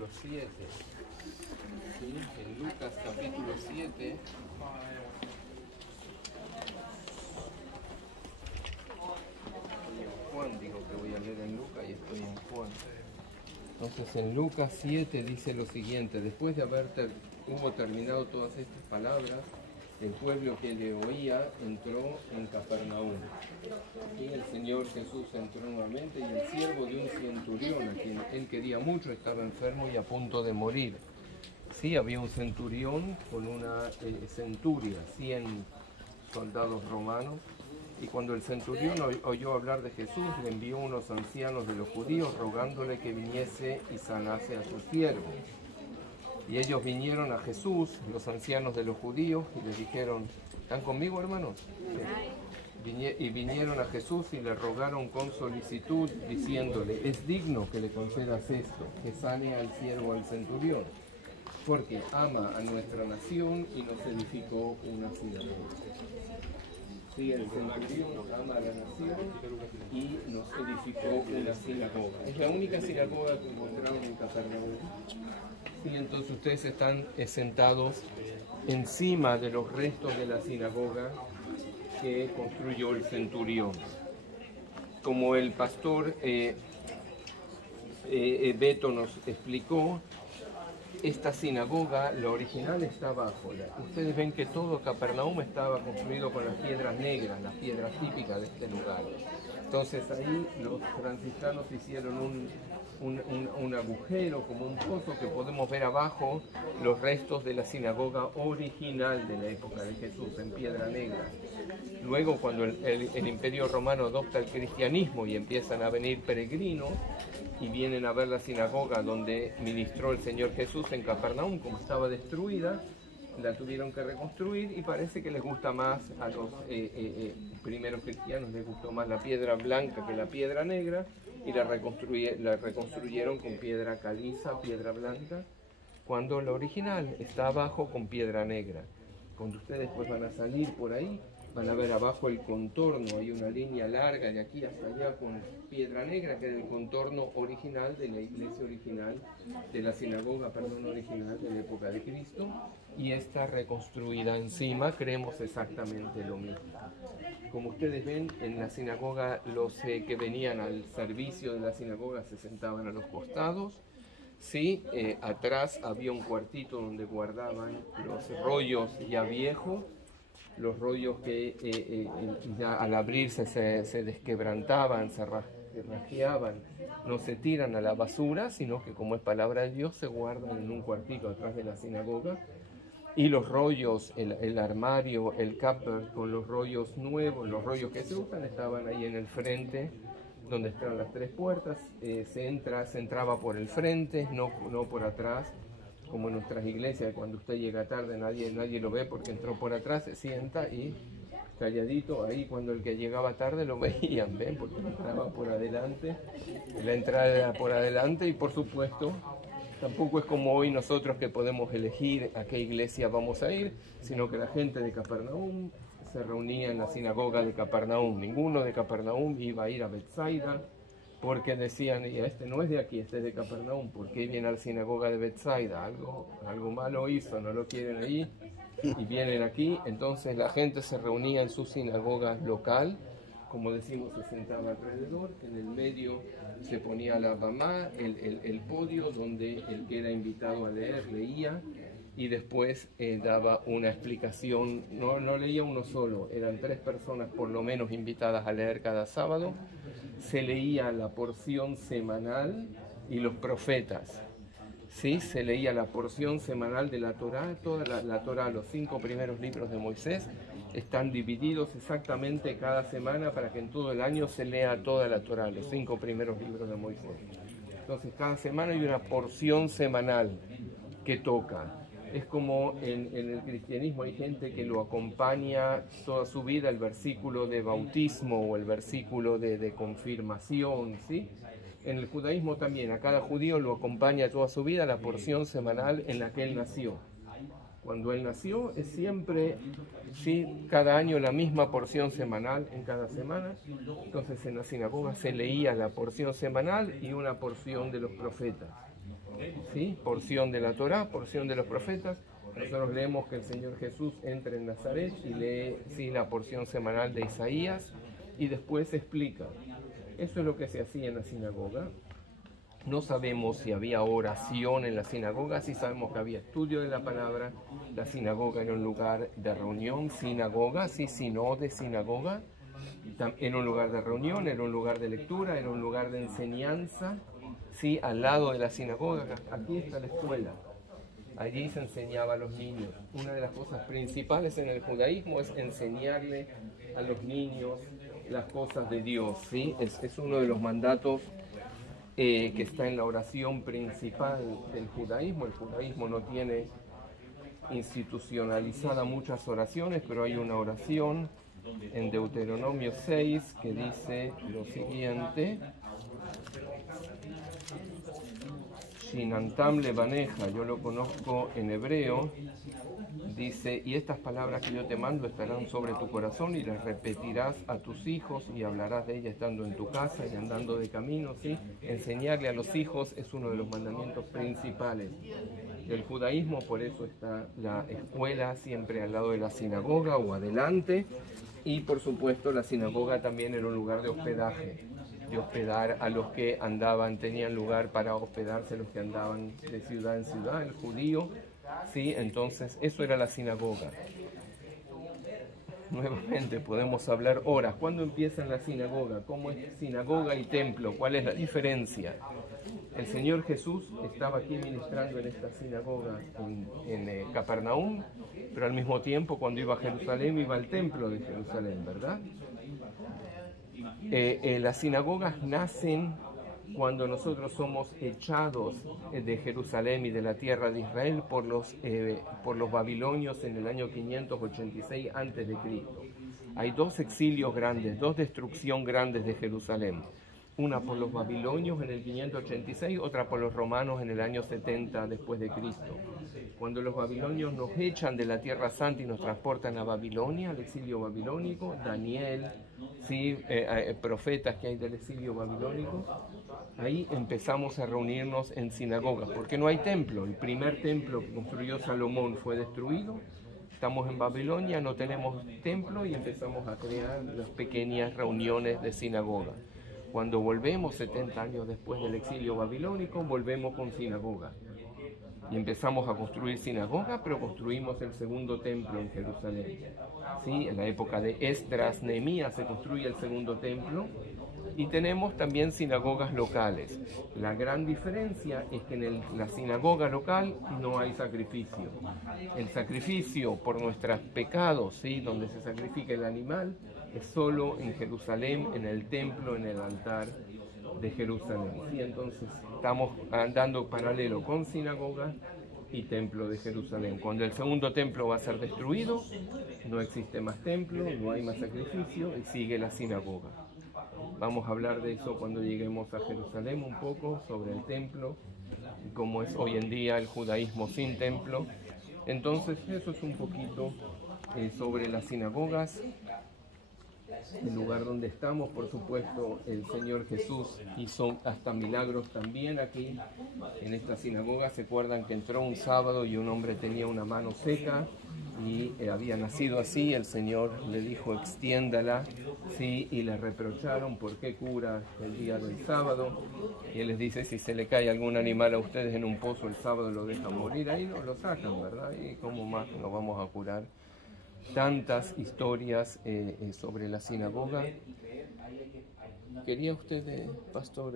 capítulo 7. ¿Sí? En Lucas capítulo 7. Juan, digo que voy a leer en Lucas y estoy en Juan. Entonces en Lucas 7 dice lo siguiente: después de haber terminado todas estas palabras, el pueblo que le oía entró en Capernaum. Y el Señor Jesús entró nuevamente, y el siervo de un centurión, a quien él quería mucho, estaba enfermo y a punto de morir. Sí, había un centurión con una centuria, 100 soldados romanos, y cuando el centurión oyó hablar de Jesús, le envió unos ancianos de los judíos rogándole que viniese y sanase a su siervo. Y ellos vinieron a Jesús, los ancianos de los judíos, y les dijeron: ¿están conmigo, hermanos? Sí. Y vinieron a Jesús y le rogaron con solicitud, diciéndole: es digno que le concedas esto, que sane al siervo al centurión, porque ama a nuestra nación y nos edificó una sinagoga. Sí, el centurión ama a la nación y nos edificó una sinagoga. Es la única sinagoga que encontraron en Capernaum. Y entonces ustedes están sentados encima de los restos de la sinagoga que construyó el centurión. Como el pastor Beto nos explicó, esta sinagoga, la original, está abajo. Ustedes ven que todo Capernaum estaba construido con las piedras negras, las piedras típicas de este lugar. Entonces ahí los franciscanos hicieron un agujero, como un pozo, que podemos ver abajo los restos de la sinagoga original de la época de Jesús, en piedra negra. Luego, cuando el Imperio Romano adopta el cristianismo y empiezan a venir peregrinos y vienen a ver la sinagoga donde ministró el Señor Jesús en Capernaum, como estaba destruida, la tuvieron que reconstruir, y parece que les gusta más a los primeros cristianos, les gustó más la piedra blanca que la piedra negra, y la reconstruyeron con piedra caliza, piedra blanca, cuando la original está abajo con piedra negra. Cuando ustedes después van a salir por ahí, van a ver abajo el contorno, hay una línea larga de aquí hasta allá con piedra negra, que es el contorno original de la iglesia original, de la sinagoga, original de la época de Cristo, y está reconstruida encima, creemos exactamente lo mismo. Como ustedes ven, en la sinagoga los que venían al servicio de la sinagoga se sentaban a los costados. Sí, atrás había un cuartito donde guardaban los rollos ya viejos, los rollos que ya al abrirse se desquebrantaban, se rajeaban, no se tiran a la basura, sino que, como es palabra de Dios, se guardan en un cuartito atrás de la sinagoga. Y los rollos, el armario, el cupboard con los rollos nuevos, los rollos que se usan, estaban ahí en el frente, donde están las tres puertas. Se entraba por el frente, no por atrás, como en nuestras iglesias. Cuando usted llega tarde nadie lo ve porque entró por atrás, se sienta y calladito. Ahí, cuando el que llegaba tarde lo veían, ¿ven? Porque entraba por adelante, la entrada era por adelante. Y por supuesto, tampoco es como hoy nosotros, que podemos elegir a qué iglesia vamos a ir, sino que la gente de Capernaum se reunía en la sinagoga de Capernaum. Ninguno de Capernaum iba a ir a Betsaida, porque decían: y este no es de aquí, este es de Capernaum, ¿por qué viene a la sinagoga de Betsaida? Algo malo hizo, no lo quieren ahí, y vienen aquí. Entonces la gente se reunía en su sinagoga local, como decimos, se sentaba alrededor, en el medio se ponía la bamá, el podio, donde el que era invitado a leer leía, y después daba una explicación. No leía uno solo, eran 3 personas por lo menos invitadas a leer cada sábado. Se leía la porción semanal y los profetas. Sí, se leía la porción semanal de la Torá. Toda la Torá, los 5 primeros libros de Moisés, están divididos exactamente cada semana para que en todo el año se lea toda la Torá, los 5 primeros libros de Moisés. Entonces cada semana hay una porción semanal que toca. Es como en el cristianismo hay gente que lo acompaña toda su vida, el versículo de bautismo o el versículo de confirmación, ¿sí? En el judaísmo también, a cada judío lo acompaña toda su vida la porción semanal en la que él nació. Cuando él nació es siempre, ¿sí?, cada año la misma porción semanal en cada semana. Entonces en la sinagoga se leía la porción semanal y una porción de los profetas. ¿sí? Porción de la Torá, porción de los profetas. Nosotros leemos que el Señor Jesús entra en Nazaret y lee, sí, la porción semanal de Isaías y después explica. Eso es lo que se hacía en la sinagoga. No sabemos si había oración en la sinagoga, sí sabemos que había estudio de la palabra. La sinagoga era un lugar de reunión, sinagoga, sí, de sinagoga. Era un lugar de reunión, era un lugar de lectura, era un lugar de enseñanza, sí, al lado de la sinagoga. Aquí está la escuela, allí se enseñaba a los niños. Una de las cosas principales en el judaísmo es enseñarle a los niños las cosas de Dios, ¿sí? Es uno de los mandatos que está en la oración principal del judaísmo. El judaísmo no tiene institucionalizada muchas oraciones, pero hay una oración en Deuteronomio 6 que dice lo siguiente: Shinantam levaneja, yo lo conozco en hebreo, dice, y estas palabras que yo te mando estarán sobre tu corazón y las repetirás a tus hijos y hablarás de ellas estando en tu casa y andando de camino, ¿sí? Enseñarle a los hijos es uno de los mandamientos principales del judaísmo, por eso está la escuela siempre al lado de la sinagoga o adelante, y por supuesto la sinagoga también era un lugar de hospedaje, de hospedar a los que andaban, tenían lugar para hospedarse los que andaban de ciudad en ciudad, el judío, ¿sí? Entonces eso era la sinagoga. Nuevamente podemos hablar horas. ¿Cuándo empieza la sinagoga? ¿Cómo es sinagoga y templo? ¿Cuál es la diferencia? El Señor Jesús estaba aquí ministrando en esta sinagoga en Capernaum, pero al mismo tiempo cuando iba a Jerusalén iba al templo de Jerusalén, ¿verdad? Las sinagogas nacen cuando nosotros somos echados de Jerusalén y de la tierra de Israel por los babilonios en el año 586 a.C. Hay dos exilios grandes, dos destrucciones grandes de Jerusalén. Una por los babilonios en el 586, otra por los romanos en el año 70 después de Cristo. Cuando los babilonios nos echan de la Tierra Santa y nos transportan a Babilonia, al exilio babilónico, Daniel, ¿sí? Profetas que hay del exilio babilónico, ahí empezamos a reunirnos en sinagogas, porque no hay templo. El primer templo que construyó Salomón fue destruido. Estamos en Babilonia, no tenemos templo y empezamos a crear las pequeñas reuniones de sinagoga. Cuando volvemos 70 años después del exilio babilónico, volvemos con sinagoga. Y empezamos a construir sinagoga, pero construimos el segundo templo en Jerusalén. ¿Sí? En la época de Esdras, Nehemías se construye el segundo templo. Y tenemos también sinagogas locales. La gran diferencia es que en la sinagoga local no hay sacrificio. El sacrificio por nuestros pecados, ¿sí? Donde se sacrifica el animal, es solo en Jerusalén, en el templo, en el altar de Jerusalén. ¿Sí? Entonces estamos andando paralelo con sinagoga y templo de Jerusalén. Cuando el segundo templo va a ser destruido, no existe más templo, no hay más sacrificio y sigue la sinagoga. Vamos a hablar de eso cuando lleguemos a Jerusalén un poco, sobre el templo, cómo es hoy en día el judaísmo sin templo. Entonces eso es un poquito sobre las sinagogas. El lugar donde estamos, por supuesto, el Señor Jesús hizo hasta milagros también aquí. En esta sinagoga se acuerdan que entró un sábado y un hombre tenía una mano seca y había nacido así. El Señor le dijo extiéndala, sí, y le reprocharon por qué cura el día del sábado. Y él les dice, si se le cae algún animal a ustedes en un pozo el sábado lo dejan morir, ahí no lo sacan, ¿verdad? ¿Y cómo más nos vamos a curar? Tantas historias sobre la sinagoga. ¿Quería usted, pastor?